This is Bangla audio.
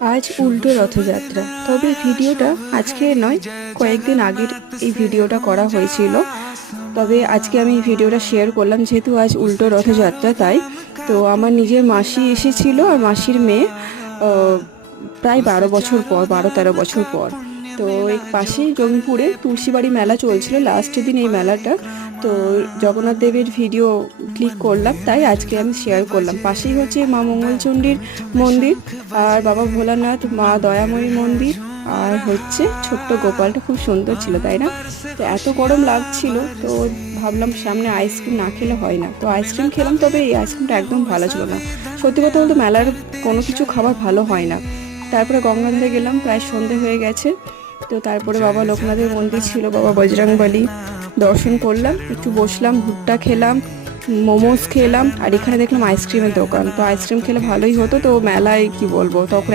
আজ উল্টো রথযাত্রা, তবে ভিডিওটা আজকে নয়, কয়েকদিন আগের এই ভিডিওটা করা হয়েছিল। তবে আজকে আমি এই ভিডিওটা শেয়ার করলাম যেহেতু আজ উল্টো রথযাত্রা, তাই। তো আমার নিজের মাসি এসেছিল আর মাসির মেয়ে, আহ, প্রায় 12 বছর পর, 12-13 বছর পর। তো এই পাশেই জঙ্গিপুরে তুলসীবাড়ি মেলা চলছিল, লাস্টের দিন এই মেলাটা। তো জগন্নাথ দেবের ভিডিও ক্লিক করলাম, তাই আজকে আমি শেয়ার করলাম। পাশেই হচ্ছে মা মঙ্গলচণ্ডীর মন্দির, আর বাবা ভোলানাথ, মা দয়াময়ী মন্দির, আর হচ্ছে ছোট্ট গোপালটা খুব সুন্দর ছিল, তাই না? তো এত গরম লাগছিল, তো ভাবলাম সামনে আইসক্রিম না খেলে হয় না, তো আইসক্রিম খেলাম। তবে এই আইসক্রিমটা একদম ভালো ছিল না। সত্যি কথা বলতে মেলার কোনো কিছু খাবার ভালো হয় না। তারপরে গঙ্গাধারে গেলাম, প্রায় সন্ধে হয়ে গেছে। তো তারপরে বাবা লোকনাথের মন্দির ছিল, বাবা বজরংবলী দর্শন করলাম, একটু বসলাম, ভুট্টা খেলাম, মোমোস খেলাম, আর এখানে দেখলাম আইসক্রিমের দোকান। তো আইসক্রিম খেলে ভালোই হতো, তো মেলায় কি বলবো, তখন